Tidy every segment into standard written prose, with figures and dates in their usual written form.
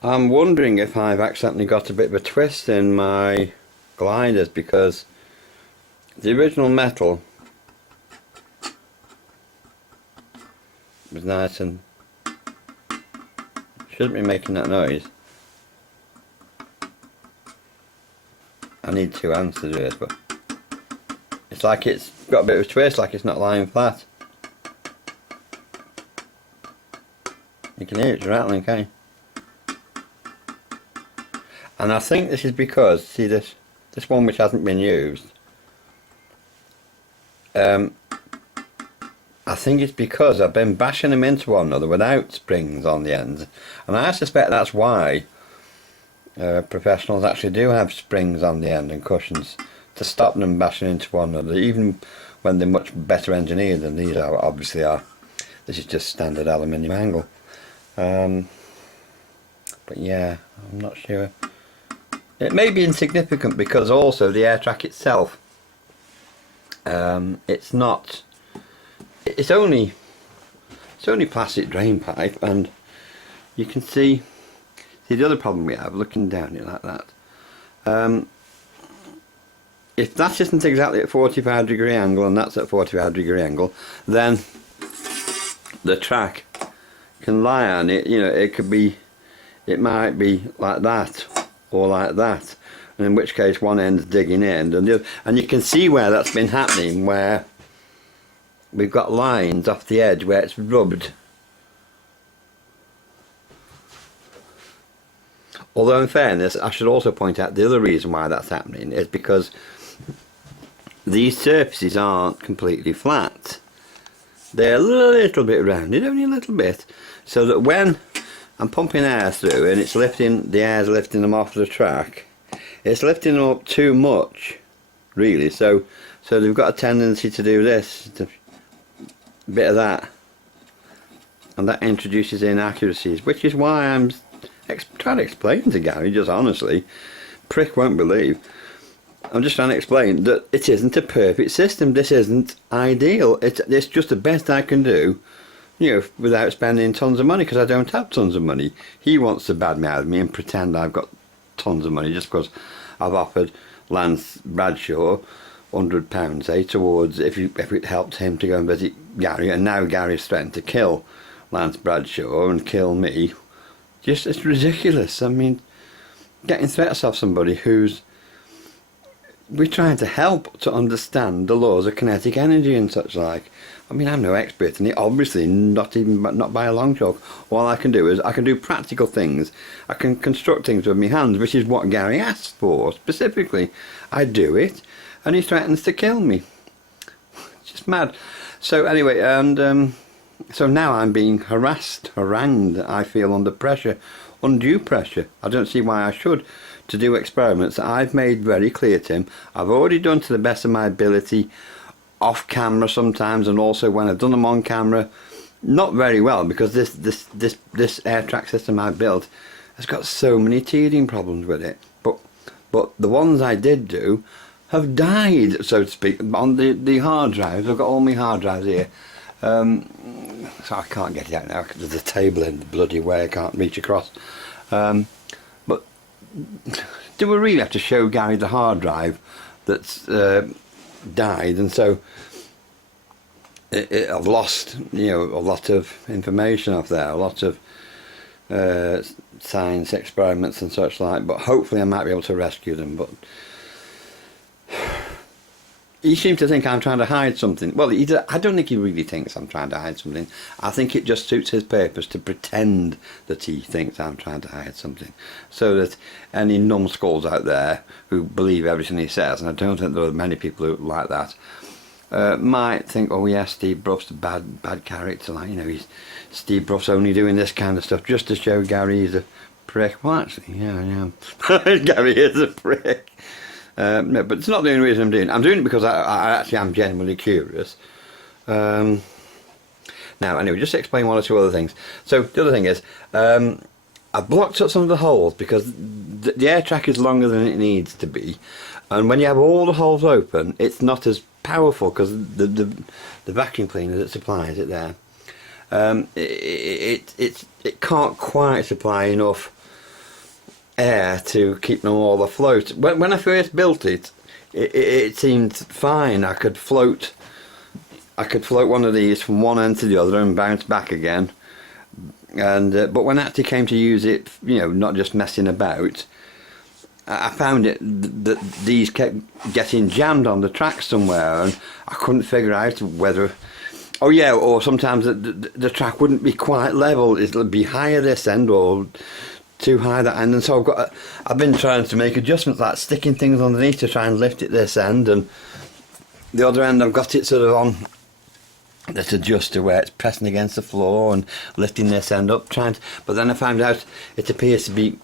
I'm wondering if I've accidentally got a bit of a twist in my gliders, because the original metal was nice and shouldn't be making that noise. I need two hands to do this, but it's like it's got a bit of a twist, like it's not lying flat. You can hear it rattling, can't you? And I think this is because, see this one which hasn't been used, I think it's because I've been bashing them into one another without springs on the ends, and I suspect that's why professionals actually do have springs on the end and cushions to stop them bashing into one another, even when they're much better engineered than these obviously are. This is just standard aluminium angle. But yeah, I'm not sure. It may be insignificant because also the Airtrack itself, it's not. It's only plastic drain pipe, and you can see the other problem we have looking down it like that. If that isn't exactly at 45-degree angle and that's at 45-degree angle, then the track can lie on it. You know, it might be like that or like that, and in which case one end's digging in and the other, and you can see where that's been happening, where we've got lines off the edge where it's rubbed. Although in fairness, I should also point out the other reason why that's happening is because these surfaces aren't completely flat. They're a little bit rounded, only a little bit, so that when I'm pumping air through and it's lifting, the air's lifting them off the track, it's lifting them up too much, really. So they've got a tendency to do this, a bit of that, and that introduces inaccuracies, which is why I'm trying to explain to Gary, just honestly, prick won't believe. I'm just trying to explain that it isn't a perfect system. This isn't ideal. It's just the best I can do, you know, without spending tons of money, because I don't have tons of money. He wants to badmouth me and pretend I've got tons of money just because I've offered Lance Bradshaw £100, say, towards if it helped him to go and visit Gary, and now Gary's threatened to kill Lance Bradshaw and kill me. Just, it's ridiculous. I mean, getting threats off somebody who's, we're trying to help to understand the laws of kinetic energy and such like. I mean, I'm no expert in it, obviously, not by a long chalk. All I can do is I can do practical things. I can construct things with my hands, which is what Gary asked for specifically. I do it, and he threatens to kill me. It's just mad. So anyway, and so now I'm being harassed, harangued. I feel under pressure, undue pressure. I don't see why I should, to do experiments that I've made very clear to him. I've already done to the best of my ability, off camera sometimes, and also when I've done them on camera, not very well, because this Airtrack system I built has got so many teething problems with it. But the ones I did do have died, so to speak, on the hard drives. I've got all my hard drives here. So I can't get it out now because there's a table in the bloody way. I can't reach across. But do we really have to show Gary the hard drive that's died? And so I've lost, you know, a lot of information off there, a lot of science experiments and such like. But hopefully I might be able to rescue them. But he seems to think I'm trying to hide something. Well, I don't think he really thinks I'm trying to hide something. I think it just suits his purpose to pretend that he thinks I'm trying to hide something, so that any numbskulls out there who believe everything he says, and I don't think there are many people who like that, might think, oh yes, Steve Brough's a bad character, like, you know, Steve Brough's only doing this kind of stuff just to show Gary he's a prick. Well, actually, yeah, I am. Gary is a prick. No, but it's not the only reason I'm doing it. I'm doing it because I actually am genuinely curious. Now, anyway, just to explain one or two other things. So, the other thing is, I've blocked up some of the holes because the Airtrack is longer than it needs to be. And when you have all the holes open, it's not as powerful because the vacuum cleaner that supplies it there, it can't quite supply enough air to keep them all afloat. When I first built it, it seemed fine. I could float one of these from one end to the other and bounce back again. And but when I actually came to use it, you know, not just messing about, I found that these kept getting jammed on the track somewhere, and I couldn't figure out whether, oh yeah, or sometimes the track wouldn't be quite level. It'll be higher this end or too high that end, and so I've been trying to make adjustments, like sticking things underneath to try and lift it this end, and the other end I've got it sort of on this adjuster where it's pressing against the floor and lifting this end up, but then I found out it appears to be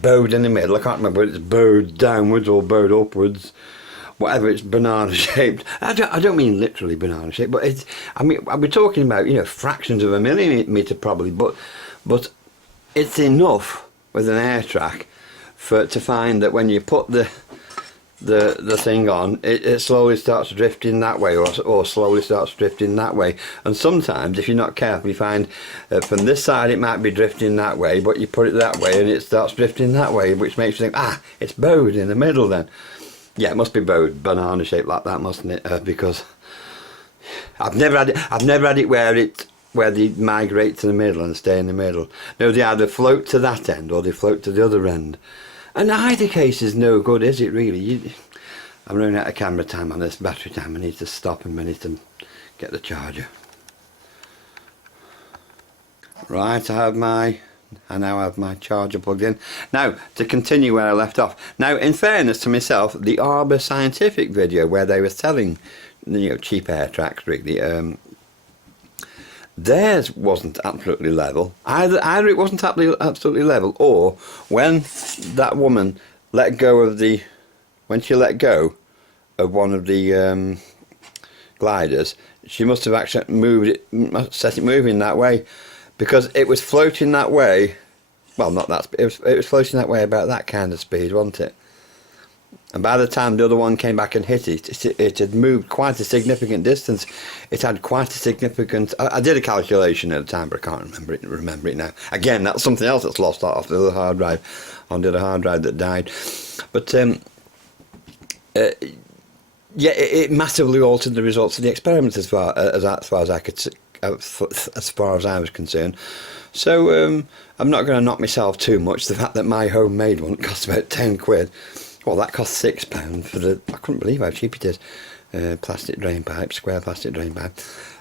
bowed in the middle. I can't remember whether it's bowed downwards or bowed upwards, whatever. It's banana shaped. I don't mean literally banana shaped, but it's, I mean, we're talking about, you know, fractions of a millimetre probably, but it's enough with an Airtrack to find that when you put the thing on, it slowly starts drifting that way, or slowly starts drifting that way. And sometimes, if you're not careful, you find from this side it might be drifting that way, but you put it that way and it starts drifting that way, which makes you think, ah, it's bowed in the middle then. Yeah, it must be bowed banana shaped like that, mustn't it? Because I've never had it where they migrate to the middle and stay in the middle. No, they either float to that end or they float to the other end. And either case is no good, is it really? I'm running out of camera time on this, battery time. I need to stop and I need to get the charger. Right, I now have my charger plugged in. Now, to continue where I left off. Now, in fairness to myself, the Arbor Scientific video where they were selling, you know, cheap Airtracks really, theirs wasn't absolutely level. Either it wasn't absolutely level, or when that woman let go of when she let go of one of the gliders, she must have actually set it moving that way, because it was floating that way. Well, not that speed. It was floating that way about that kind of speed, wasn't it? And by the time the other one came back and hit it, it had moved quite a significant distance. It had quite a significant... I did a calculation at the time, but I can't remember it now. Again, that's something else that's lost off the other hard drive, onto the hard drive that died. But yeah, it massively altered the results of the experiment as far as I was concerned. So I'm not going to knock myself too much. The fact that my homemade one cost about 10 quid. Well, that cost £6 for the... I couldn't believe how cheap it is. Plastic drain pipe, square plastic drain pipe.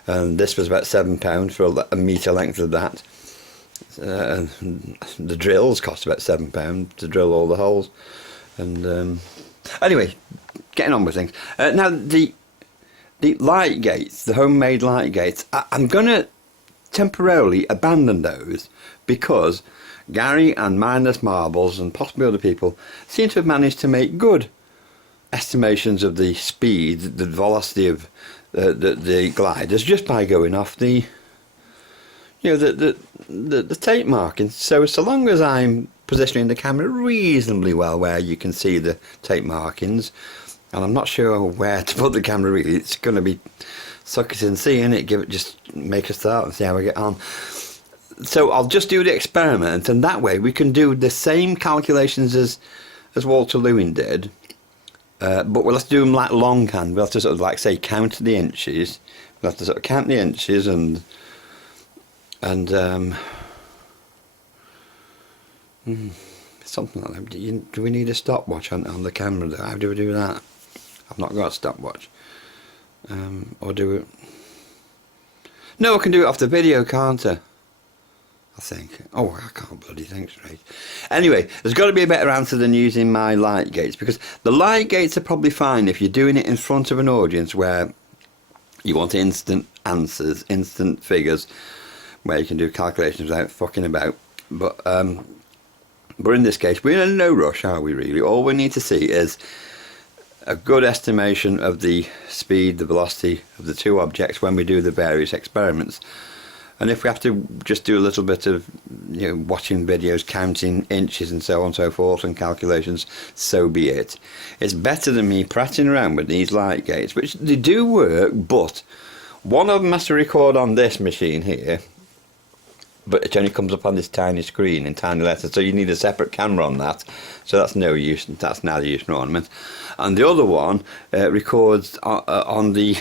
And this was about £7 for a metre length of that. The drills cost about £7 to drill all the holes. And anyway, getting on with things. Now, the light gates, the homemade light gates, I'm going to temporarily abandon those because Gary and Mindless Marbles and possibly other people seem to have managed to make good estimations of the speed, the velocity of the gliders just by going off the, you know, the tape markings. So long as I'm positioning the camera reasonably well where you can see the tape markings, and I'm not sure where to put the camera really, it's going to be suck it and see, innit? Just make a start and see how we get on. So I'll just do the experiment, and that way we can do the same calculations as Walter Lewin did, but we'll have to do them like longhand. We'll have to sort of like say count the inches. We'll have to sort of count the inches and something like that. Do we need a stopwatch on the camera though? How do we do that? I've not got a stopwatch. Or do we... No, I can do it off the video, can't I? I think. Oh, I can't bloody think straight. Anyway, there's got to be a better answer than using my light gates, because the light gates are probably fine if you're doing it in front of an audience where you want instant answers, instant figures, where you can do calculations without fucking about. But in this case, we're in no rush, are we really? All we need to see is a good estimation of the speed, the velocity of the two objects when we do the various experiments. And if we have to just do a little bit of, you know, watching videos, counting inches and so on and so forth and calculations, so be it. It's better than me prattling around with these light gates, which they do work, but one of them has to record on this machine here, but it only comes up on this tiny screen in tiny letters, so you need a separate camera on that, so that's no use, that's neither use nor ornament. And the other one records on the,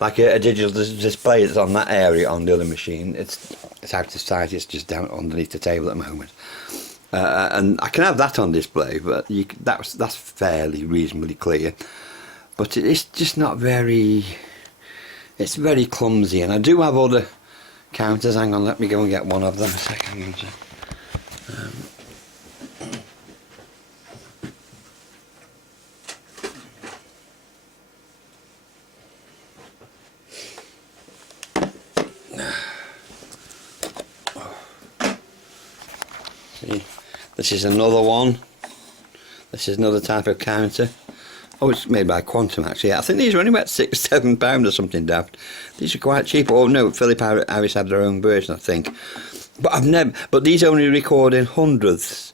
like a digital display that's on that area on the other machine. It's out of sight, it's just down underneath the table at the moment. And I can have that on display, but that's fairly reasonably clear. But it's just not very, it's very clumsy, and I do have other counters. Hang on, let me go and get one of them a second. See, this is another one. This is another type of counter. Oh, it's made by Quantum, actually. I think these are only about £6-7 or something daft. These are quite cheap. Oh no, Philip Harris had their own version, I think. But I've never. But these only record in hundredths.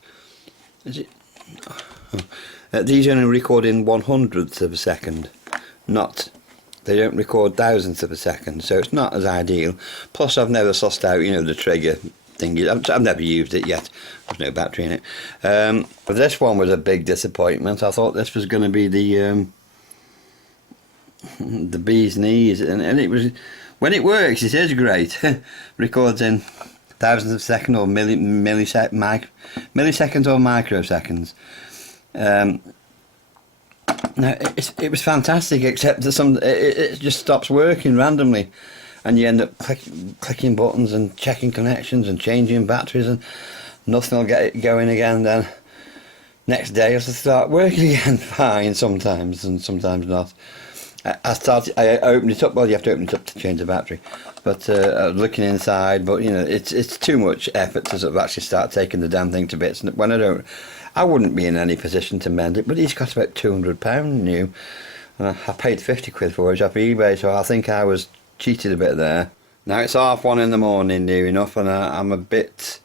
Is it? Oh. These only record in 1/100th of a second. Not. They don't record thousandths of a second, so it's not as ideal. Plus, I've never sussed out, you know, the trigger thingy. I've never used it yet. There's no battery in it. But this one was a big disappointment. I thought this was going to be the bee's knees, and it was. When it works, it is great. Records in thousandths of a second or milliseconds or microseconds. No, it was fantastic, except that it just stops working randomly, and you end up clicking buttons and checking connections and changing batteries, and nothing will get it going again. Then next day it'll start working again fine sometimes, and sometimes not. I opened it up. Well, you have to open it up to change the battery, but I was looking inside, but you know, it's too much effort to sort of actually start taking the damn thing to bits. And when I wouldn't be in any position to mend it, but he's cost about £200 new, and I paid 50 quid for it off eBay, so I think I was cheated a bit there. Now it's 1:30 in the morning near enough, and I'm a bit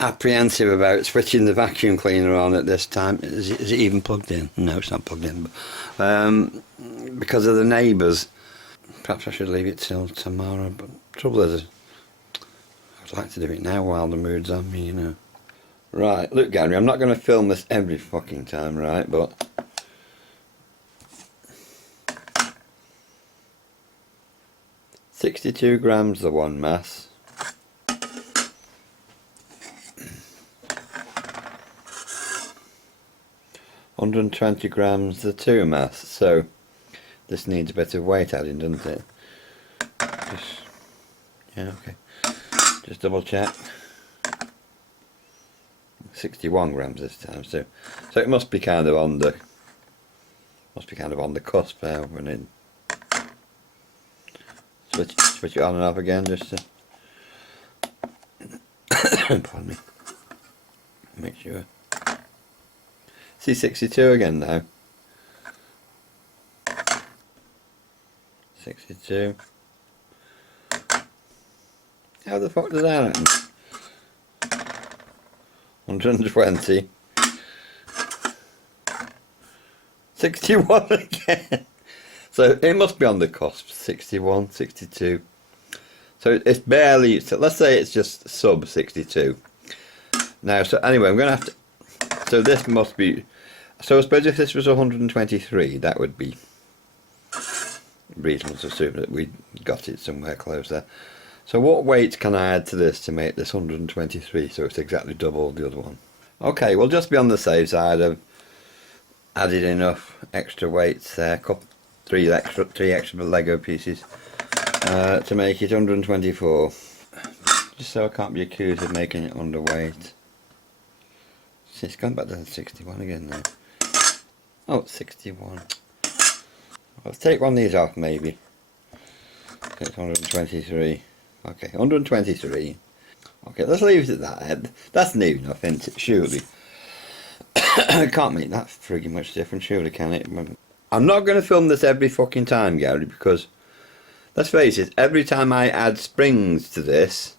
apprehensive about switching the vacuum cleaner on at this time. Is it even plugged in? No, it's not plugged in, but, because of the neighbours. Perhaps I should leave it till tomorrow, but the trouble is, I'd like to do it now while the mood's on me, you know. Right, look Gary, I'm not going to film this every fucking time, right, but 62 grams the one mass, 120 grams the two mass, so this needs a bit of weight adding, doesn't it? Yeah, okay, just double check. 61 grams this time, so it must be kind of on the cusp now. When it switch it on and off again, just to pardon me, make sure. See 62 again now. 62. How the fuck does that happen? 120. 61 again. So it must be on the cusp. 61, 62. So it's barely, so let's say it's just sub 62. Now, so anyway, I'm going to have to, so this must be, so I suppose if this was 123, that would be reasonable to assume that we got it somewhere close there. So what weight can I add to this to make this 123 so it's exactly double the other one? Okay, we'll just be on the safe side. I've added enough extra weights there, three extra Lego pieces to make it 124. Just so I can't be accused of making it underweight. See, it's gone back to 61 again now. Oh, 61. Let's take one of these off maybe. It's 123. Okay, 123. Okay, let's leave it at that. That's new enough, isn't it? Surely. I can't make that frigging much difference, surely, can it? I'm not going to film this every fucking time, Gary, because, let's face it, every time I add springs to this,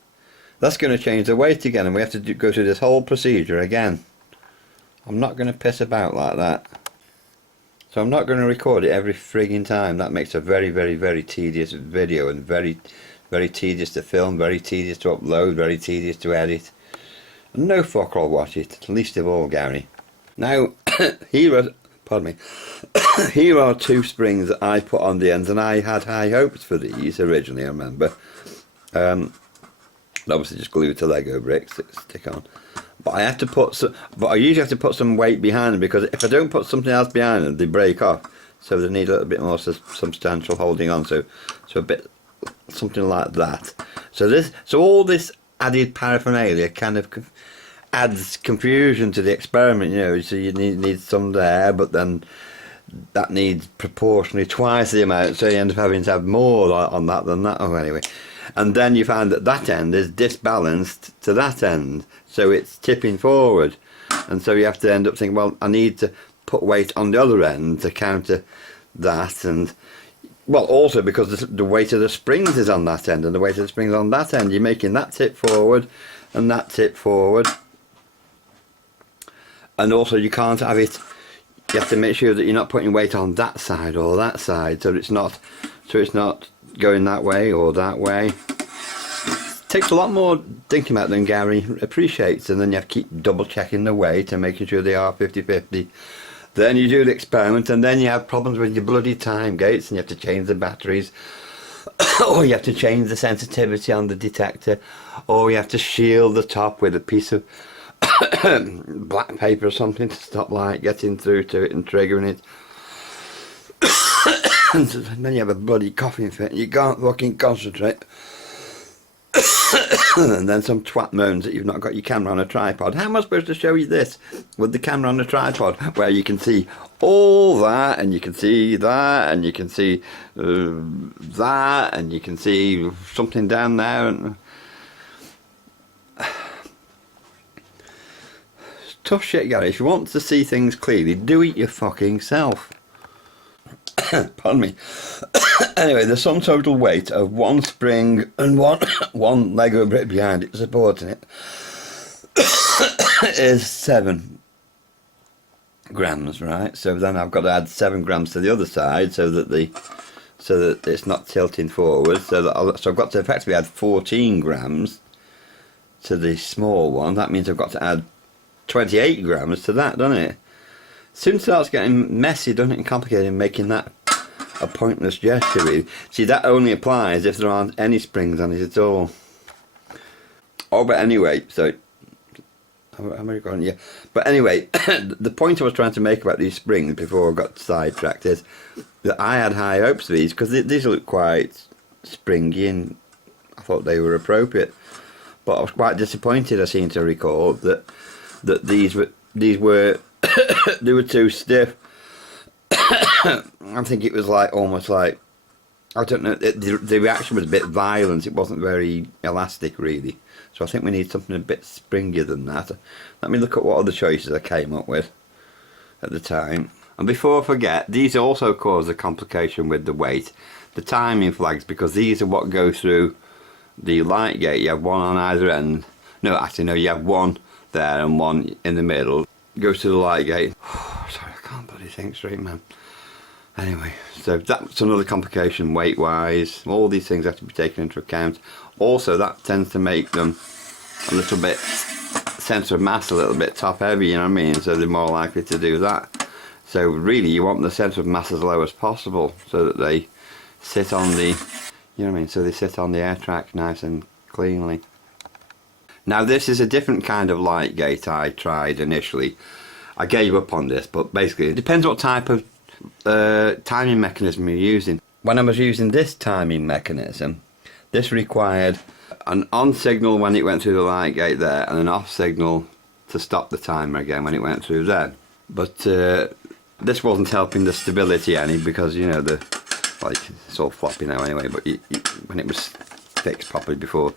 that's going to change the weight again, and we have to go through this whole procedure again. I'm not going to piss about like that. So I'm not going to record it every frigging time. That makes a very, very, very tedious video and very, very tedious to film, very tedious to upload, very tedious to edit. And no fuck all watch it, least of all Gary. Now, here are, pardon me, here are two springs that I put on the ends, and I had high hopes for these originally, I remember. Obviously just glued to Lego bricks that stick on. But I have to put some, but I usually have to put some weight behind them, because if I don't put something else behind them, they break off. So they need a little bit more substantial holding on. So a bit something like that. So all this added paraphernalia kind of adds confusion to the experiment, you know. So you need some there, but then that needs proportionally twice the amount. So you end up having to have more on that than that. Oh, anyway. And then you find that that end is disbalanced to that end, so it's tipping forward, and so you have to end up thinking, well, I need to put weight on the other end to counter that. And well, also because the weight of the springs is on that end and the weight of the springs on that end, you're making that tip forward and that tip forward. And also you can't have it, you have to make sure that you're not putting weight on that side or that side, so it's not going that way or that way. It takes a lot more thinking about than Gary appreciates, and then you have to keep double checking the weight and making sure they are 50-50. Then you do the experiment, and then you have problems with your bloody time gates, and you have to change the batteries, or you have to change the sensitivity on the detector, or you have to shield the top with a piece of black paper or something to stop light getting through to it and triggering it. And then you have a bloody coughing fit and you can't fucking concentrate. And then some twat moans that you've not got your camera on a tripod. How am I supposed to show you this with the camera on a tripod, where you can see all that, and you can see that, and you can see that, and you can see something down there, and tough shit, Gary. If you want to see things clearly, do it your fucking self. Pardon me. Anyway, the sum total weight of one spring and one Lego brick behind it supporting it is 7 grams, right? So then I've got to add 7 grams to the other side so that it's not tilting forward. So I've got to effectively add 14 grams to the small one. That means I've got to add 28 grams to that, doesn't it? Soon starts getting messy, doesn't it, and complicated, making that a pointless gesture, really. See, that only applies if there aren't any springs on it at all. Oh, but anyway, so how am I going? Yeah, but anyway, the point I was trying to make about these springs before I got sidetracked is that I had high hopes for these, because these look quite springy and I thought they were appropriate. But I was quite disappointed, I seem to recall, that these were they were too stiff. I think it was almost like, I don't know, the reaction was a bit violent. It wasn't very elastic, really. So I think we need something a bit springier than that. Let me look at what other choices I came up with at the time. And before I forget, these also cause a complication with the weight. The timing flags, because these are what go through the light gate. You have one on either end. No, actually no, you have one there and one in the middle. Goes to the light gate. Sorry, I can't bloody think straight, man. Anyway, so that's another complication weight wise. All these things have to be taken into account. Also, that tends to make them a little bit centre of mass, a little bit top heavy, you know what I mean? So they're more likely to do that. So really you want the centre of mass as low as possible so that they sit on the, you know what I mean, so they sit on the Airtrack nice and cleanly. Now this is a different kind of light gate I tried initially. I gave up on this, but basically it depends what type of timing mechanism you're using. When I was using this timing mechanism, this required an on signal when it went through the light gate there, and an off signal to stop the timer again when it went through then. But this wasn't helping the stability any, because you know it's all floppy now anyway. But when it was fixed properly before,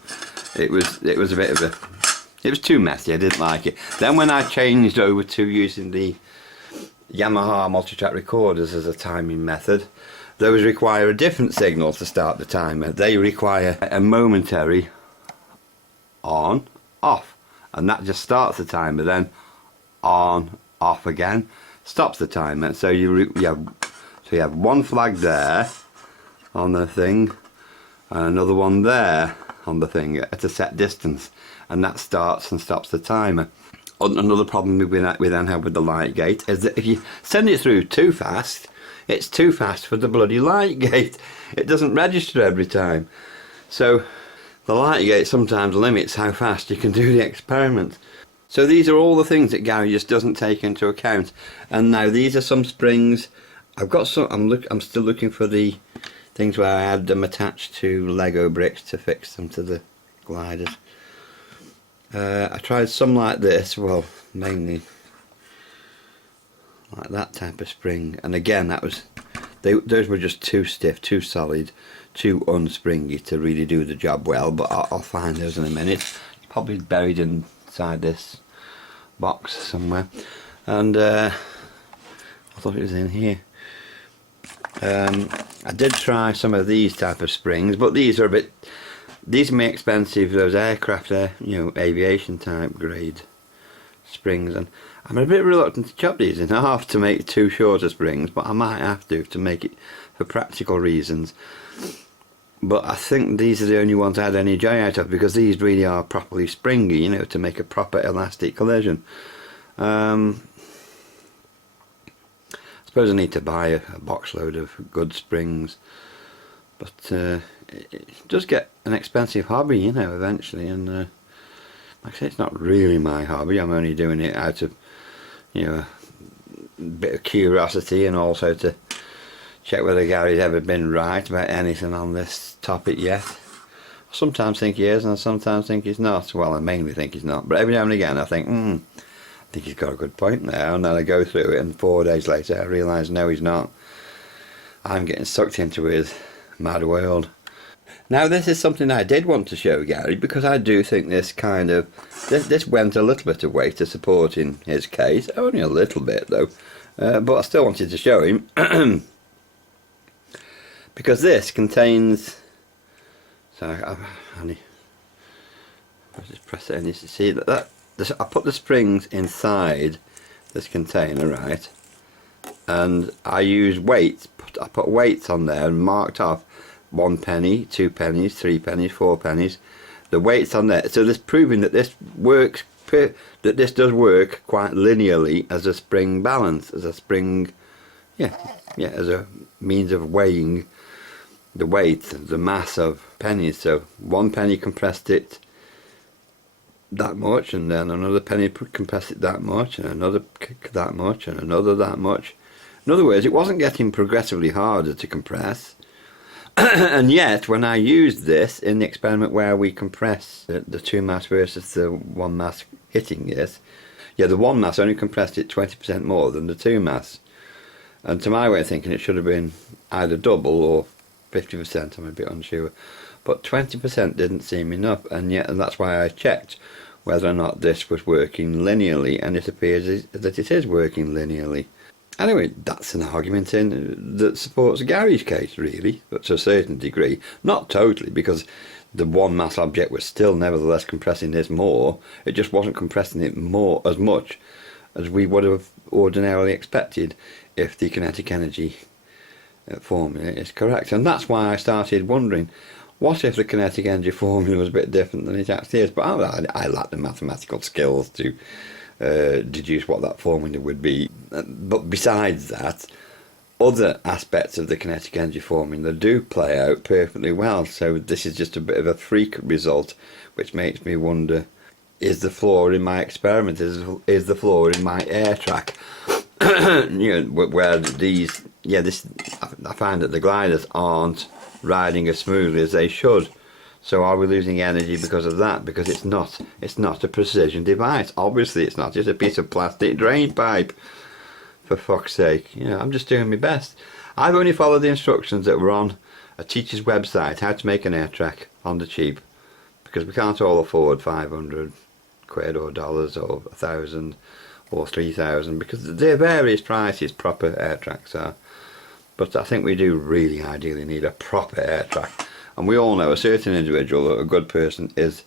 it was a bit of a, it was too messy. I didn't like it. Then when I changed over to using the Yamaha multi-track recorders as a timing method, those require a different signal to start the timer. They require a momentary on, off, and that just starts the timer. Then on, off again, stops the timer. So you have one flag there on the thing, and another one there on the thing at a set distance, and that starts and stops the timer. Another problem we then have with the light gate is that if you send it through too fast, it's too fast for the bloody light gate. It doesn't register every time. So the light gate sometimes limits how fast you can do the experiment. So these are all the things that Gary just doesn't take into account. And now these are some springs. I've got some. I'm still looking for the things where I had them attached to Lego bricks to fix them to the gliders. I tried some like this, well, mainly like that type of spring, and again those were just too stiff, too solid, too unspringy to really do the job well, but I'll find those in a minute. It's probably buried inside this box somewhere, and I thought it was in here. I did try some of these type of springs, but these are these are more expensive, those aircraft, aviation type grade springs, and I'm a bit reluctant to chop these in half to make two shorter springs, but I might have to make it for practical reasons. But I think these are the only ones I had any joy out of, because these really are properly springy, to make a proper elastic collision. I suppose I need to buy a box load of good springs, but it does get an expensive hobby, eventually, and like I say, it's not really my hobby. I'm only doing it out of, a bit of curiosity, and also to check whether Gary's ever been right about anything on this topic yet. I sometimes think he is, and I sometimes think he's not. Well, I mainly think he's not, but every now and again I think, I think he's got a good point there, and then I go through it, and 4 days later I realise, no, he's not. I'm getting sucked into his mad world. Now, this is something I did want to show Gary, because I do think this this went a little bit of way to supporting his case, only a little bit though, but I still wanted to show him because this contains, so I'll just press it and you see I put the springs inside this container, right, and I use weights. I put weights on there and marked off 1 penny, 2 pennies, 3 pennies, 4 pennies, the weights on there. So this proving that this works, that this does work quite linearly as a spring balance, as a spring, as a means of weighing the weight, the mass of pennies. So 1 penny compressed it that much, and then another penny compressed it that much, and another that much, and another that much. In other words, it wasn't getting progressively harder to compress. And yet, when I used this in the experiment where we compress the 2 mass versus the 1 mass hitting this, the 1 mass only compressed it 20% more than the 2 mass. And to my way of thinking, it should have been either double or 50%, I'm a bit unsure. But 20% didn't seem enough, and that's why I checked whether or not this was working linearly, and it appears that it is working linearly. Anyway, that's an argument that supports Gary's case, really, but to a certain degree. Not totally, because the 1 mass object was still nevertheless compressing this more. It just wasn't compressing it as much as we would have ordinarily expected if the kinetic energy formula is correct. And that's why I started wondering, what if the kinetic energy formula was a bit different than it actually is? But I lack the mathematical skills to deduce what that formula would be. But besides that, other aspects of the kinetic energy formula do play out perfectly well. So this is just a bit of a freak result, which makes me wonder, is the flaw in my experiment, is the flaw in my Airtrack? Where these, I find that the gliders aren't riding as smoothly as they should. So are we losing energy because of that? Because it's not a precision device. Obviously it's not. It's a piece of plastic drain pipe. For fuck's sake. I'm just doing my best. I've only followed the instructions that were on a teacher's website, how to make an Airtrack on the cheap. Because we can't all afford 500 quid or dollars or 1,000 or 3,000, because they're various prices, proper Airtracks are. But I think we do really ideally need a proper Airtrack. And we all know a certain individual, a good person, is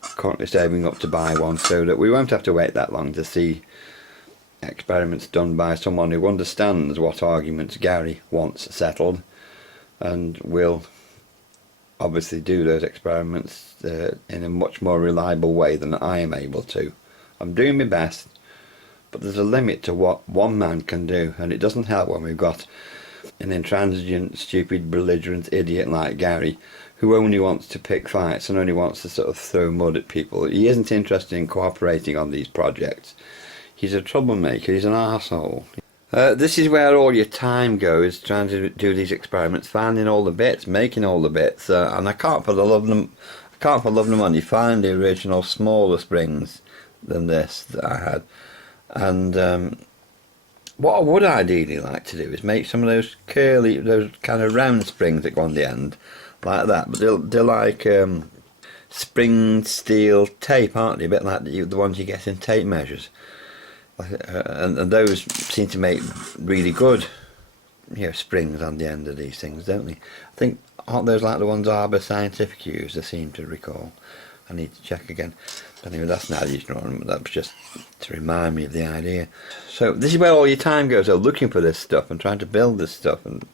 currently saving up to buy one, so that we won't have to wait that long to see experiments done by someone who understands what arguments Gary wants settled, and will obviously do those experiments in a much more reliable way than I am able to. I'm doing my best, but there's a limit to what one man can do, and it doesn't help when we've got an intransigent, stupid, belligerent idiot like Gary, who only wants to pick fights and only wants to sort of throw mud at people. He isn't interested in cooperating on these projects. He's a troublemaker, he's an arsehole. This is where all your time goes, trying to do these experiments, finding all the bits, making all the bits, and I can't for the love of the money find the original smaller springs than this that I had. And what I would ideally like to do is make some of those curly, those kind of round springs that go on the end, like that, but they're like spring steel tape, aren't they? A bit like the ones you get in tape measures. And those seem to make really good, springs on the end of these things, don't they? I think, aren't those like the ones Arbor Scientific use? I seem to recall. I need to check again. Anyway, that's not usual. That was just to remind me of the idea. So this is where all your time goes, though, looking for this stuff and trying to build this stuff. And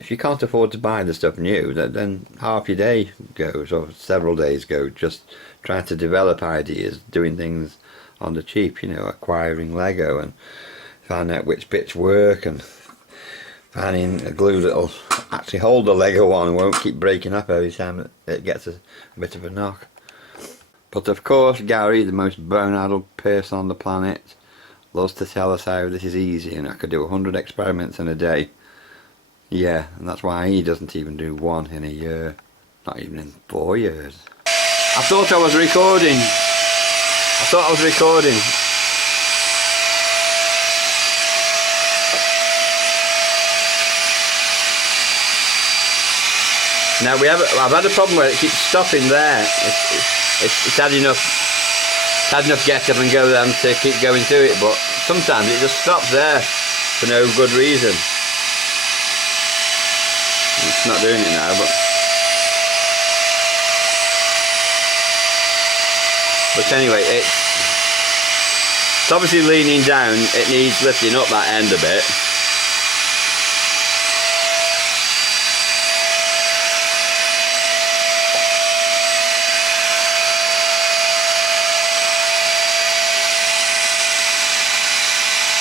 if you can't afford to buy the stuff new, then half your day goes, or several days go, just trying to develop ideas, doing things on the cheap, acquiring Lego and finding out which bits work and finding a glue that'll actually hold the Lego on and won't keep breaking up every time it gets a bit of a knock. But of course, Gary, the most bone-addled person on the planet, loves to tell us how this is easy and I could do 100 experiments in a day. Yeah, and that's why he doesn't even do one in a year, not even in 4 years. I thought I was recording. Now I've had a problem where it keeps stopping there. It's had enough get up and go down to keep going to it, but sometimes it just stops there for no good reason. It's not doing it now, but anyway, it's obviously leaning down. It needs lifting up that end a bit.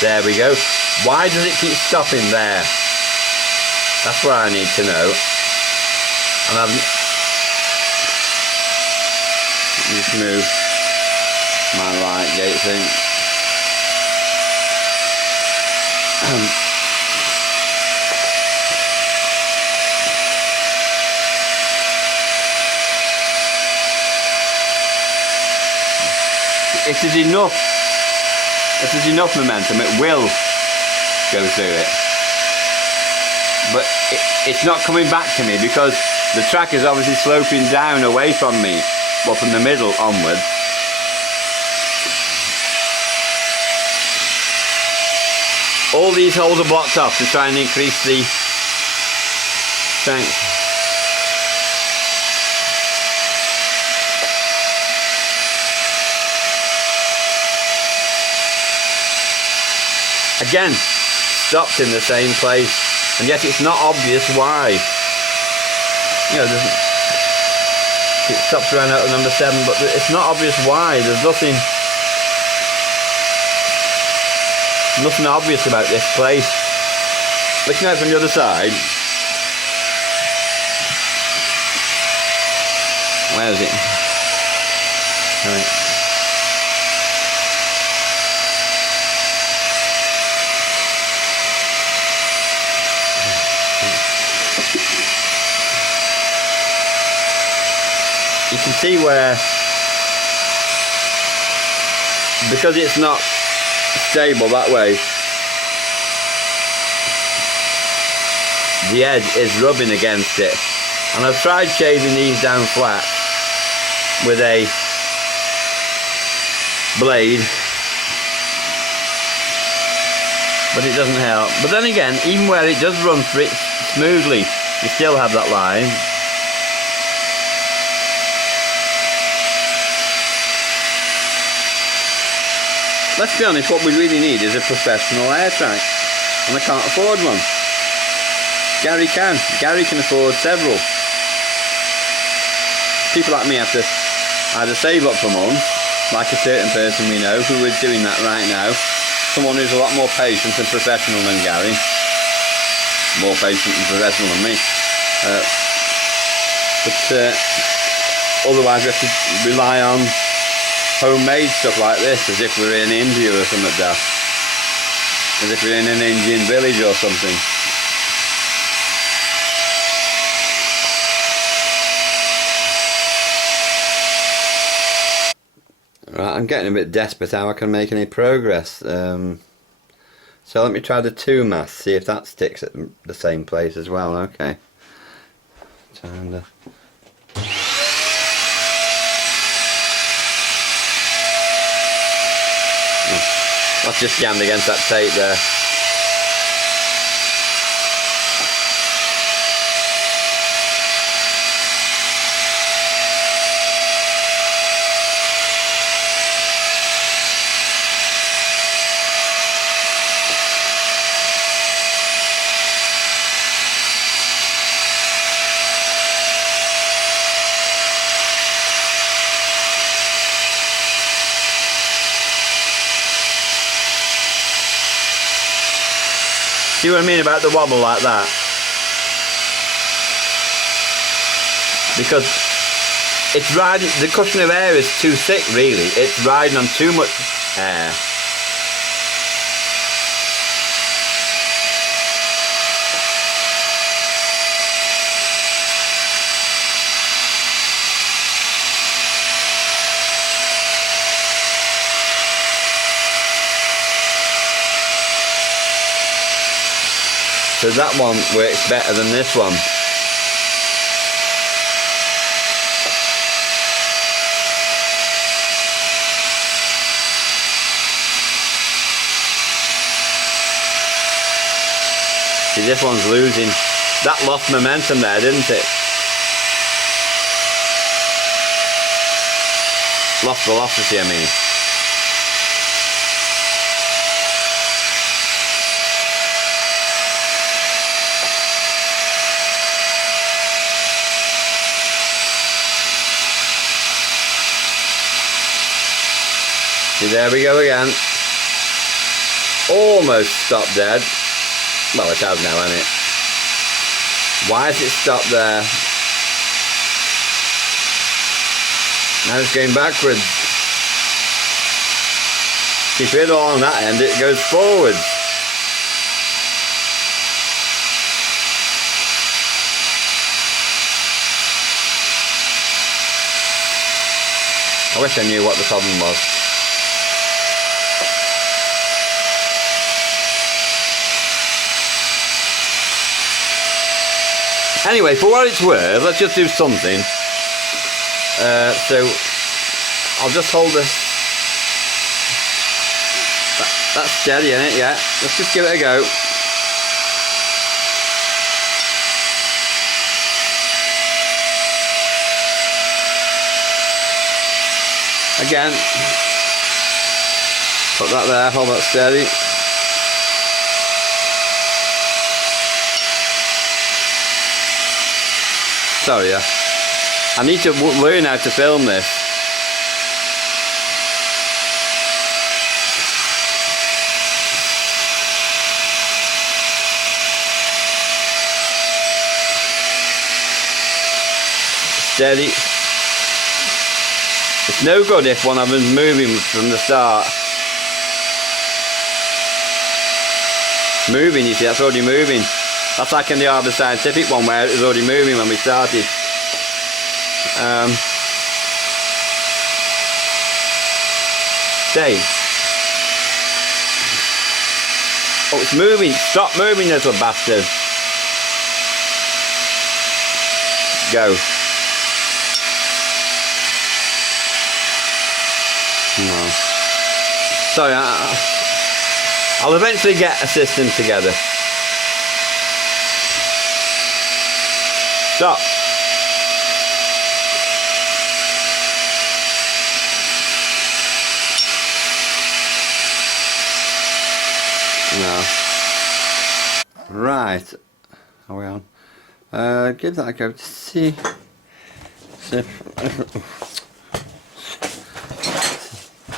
There we go. Why does it keep stopping there? That's what I need to know. And I've just move my light gate thing. If there's enough momentum, it will go through it. But it's not coming back to me because the track is obviously sloping down away from me, well, from the middle onwards. All these holes are blocked off to try and increase the strength. Again, stopped in the same place, and yet it's not obvious why. It stops around at number 7, but it's not obvious why. There's nothing obvious about this place. Looking out from the other side, where is it? Right. You can see where, because it's not stable that way, the edge is rubbing against it, and I've tried shaving these down flat with a blade, but it doesn't help. But then again, even where it does run smoothly, you still have that line. Let's be honest, what we really need is a professional Airtrack, and I can't afford one. Gary can. Gary can afford several. people like me have to either save up for months, like a certain person we know who is doing that right now, someone who's a lot more patient and professional than Gary, more patient and professional than me, but otherwise we have to rely on homemade stuff like this, as if we're in India or something like that, as if we're in an Indian village or something. Right, I'm getting a bit desperate how I can make any progress. So let me try the 2 mass, see if that sticks at the same place as well. Okay. And, that's just jammed against that tape there. See what I mean about the wobble like that? Because it's riding, the cushion of air is too thick really, it's riding on too much air. So that one works better than this one. See, this one's losing. That lost momentum there, didn't it? Lost velocity, I mean. See, there we go again. Almost stopped dead. Well, it has now, hasn't it? Why has it stopped there? Now it's going backwards. See, further along that end, it goes forwards. I wish I knew what the problem was. Anyway, for what it's worth, let's just do something. So I'll just hold the. That's steady, isn't it? Yeah. Let's just give it a go. Again. Put that there. Hold that steady. Sorry, yeah. I need to learn how to film this. Steady. It's no good if one of them's moving from the start. Moving, you see, that's already moving. That's like in the Harbour Scientific one where it was already moving when we started. Stay. Oh, it's moving. Stop moving, little bastard. Go. No. Sorry, I'll eventually get a system together. Stop. No. Right. Are we on? Give that a go to see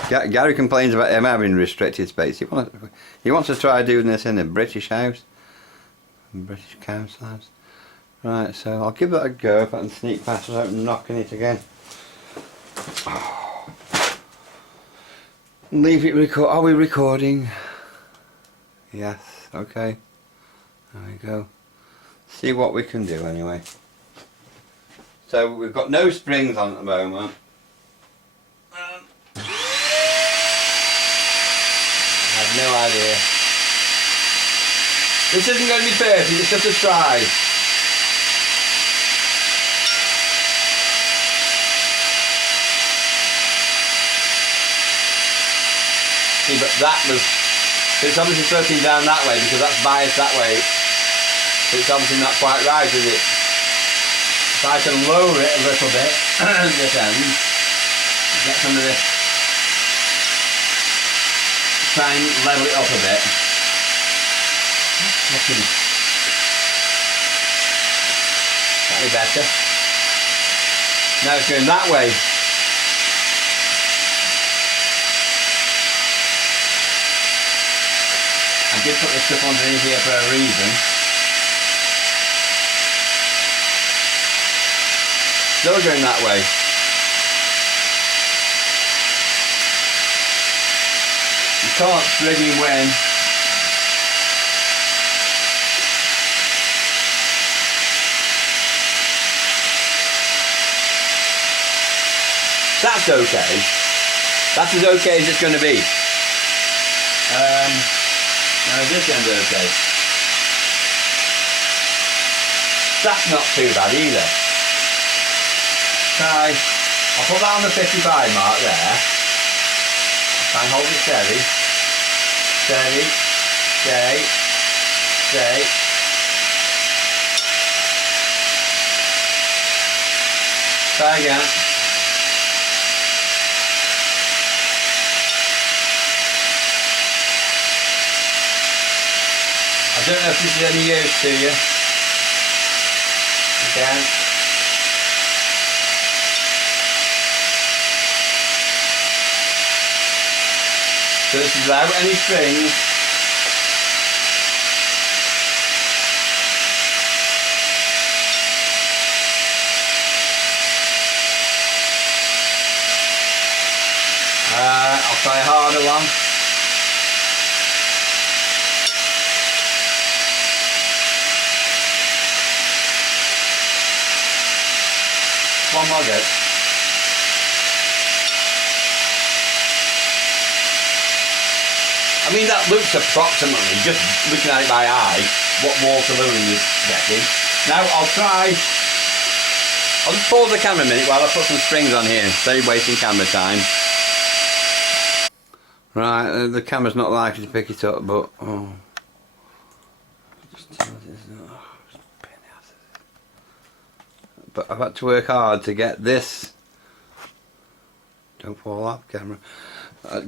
Gary complains about him having restricted space. He wants to try doing this in a British house. British council house. Right, so I'll give that a go if I can sneak past without knocking it again. Leave it record. Are we recording? Yes, okay. There we go. See what we can do anyway. So we've got no springs on at the moment. I have no idea. This isn't going to be perfect, it's just a try. See, but that was, it's obviously floating down that way because that's biased that way. So it's obviously not quite right, is it? If I can lower it a little bit, this end, get some of this, try and level it up a bit. That'll be better. Now it's going that way. I did put the stuff underneath here for a reason. Still going that way. You can't frigging win. That's okay. That's as okay as it's going to be. Now this end okay. That's not too bad either. Try. I'll put that on the 55 mark there. Try and hold it steady. Steady. Stay. Stay. Try again. I don't know if this is any use to you. Again. So this is without any strings. I'll try a harder one. One more go. I mean, that looks approximately, just looking at it by eye, what Waterloo is getting. Now I'll just pause the camera a minute while I put some springs on here, save wasting camera time. Right, the camera's not likely to pick it up, but but I've had to work hard to get this. Don't fall off camera.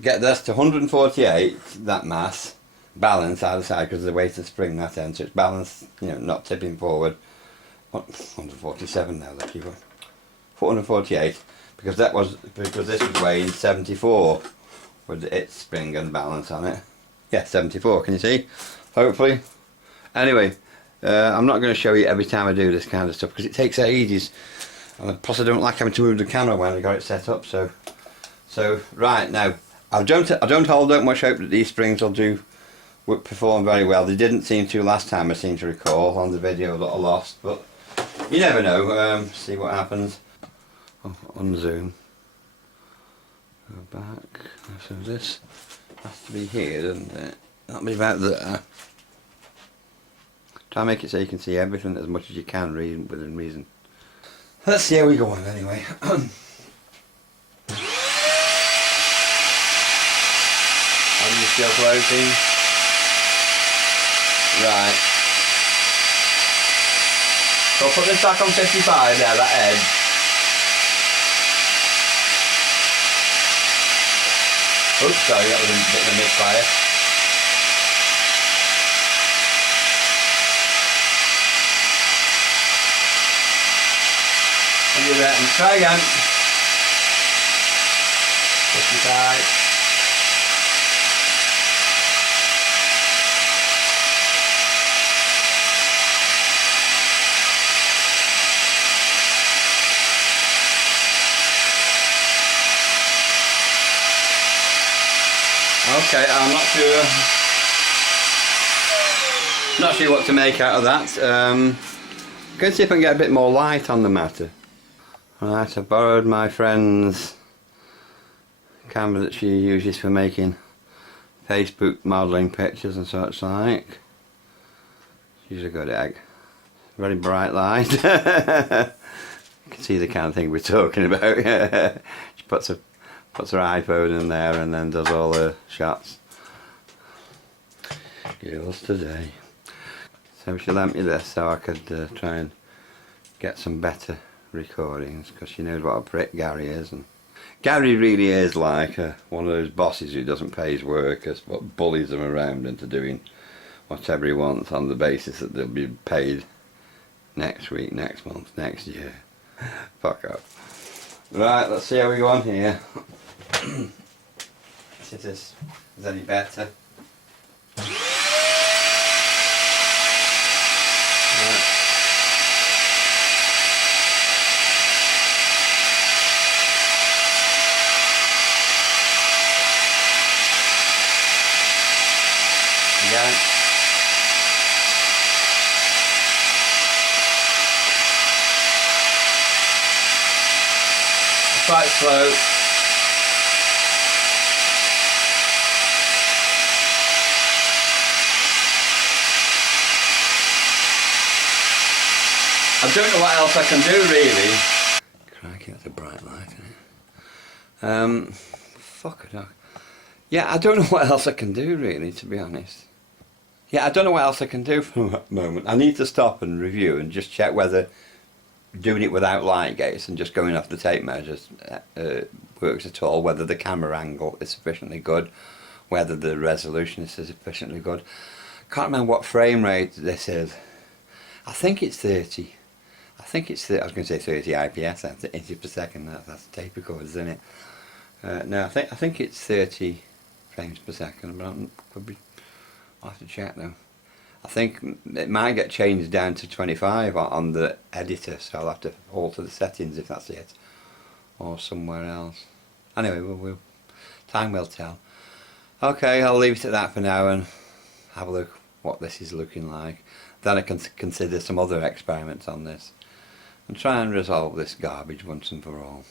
Get this to 148, that mass, balance either side because of the weight of the spring that end, so it's balanced, you know, not tipping forward. 147 now, let's keep on. 448, because this was weighing 74 with its spring and balance on it. Yeah, 74, can you see? Hopefully. Anyway, I'm not going to show you every time I do this kind of stuff because it takes ages, and plus I don't like having to move the camera when I got it set up. So right now, I don't hold out much hope that these springs will perform very well. They didn't seem to last time, I seem to recall on the video that I lost, but you never know. See what happens. Oh, unzoom. Go back. So this has to be here, doesn't it? That'll be about there. Try and make it so you can see everything as much as you can, within reason. Let's see how we go on anyway. I'm still floating. Right. So I'll put this back on 55 there, that edge. Oops, sorry, that was a bit of a misfire. And you there and try again. Push it tight. Okay, I'm not sure. Not sure what to make out of that. I'm going to see if I can get a bit more light on the matter. Right, I borrowed my friend's camera that she uses for making Facebook modelling pictures and such like. She's a good egg. Very bright light. You can see the kind of thing we're talking about. She puts her iPhone in there and then does all her shots. Girls today. So she lent me this so I could try and get some better recordings, because she knows what a prick Gary is. And Gary really is like one of those bosses who doesn't pay his workers but bullies them around into doing whatever he wants on the basis that they'll be paid next week, next month, next year. Fuck off. Right, let's see how we go on here. See if this is any better. Right. Again. Quite slow. I don't know what else I can do really. Crikey, that's a bright light, isn't it? Fuck it up. Yeah, I don't know what else I can do really, to be honest. Yeah, I don't know what else I can do for the moment. I need to stop and review and just check whether doing it without light gates and just going off the tape measures works at all, whether the camera angle is sufficiently good, whether the resolution is sufficiently good. Can't remember what frame rate this is. I think it's 30. I think it's, I was going to say 30 IPS, that's 80 per second, that's tape recorders, isn't it? No, I think it's 30 frames per second, but I'll have to check though. I think it might get changed down to 25 on the editor, so I'll have to alter the settings if that's it, or somewhere else. Anyway, time will tell. Okay, I'll leave it at that for now and have a look what this is looking like. Then I can consider some other experiments on this and try and resolve this garbage once and for all.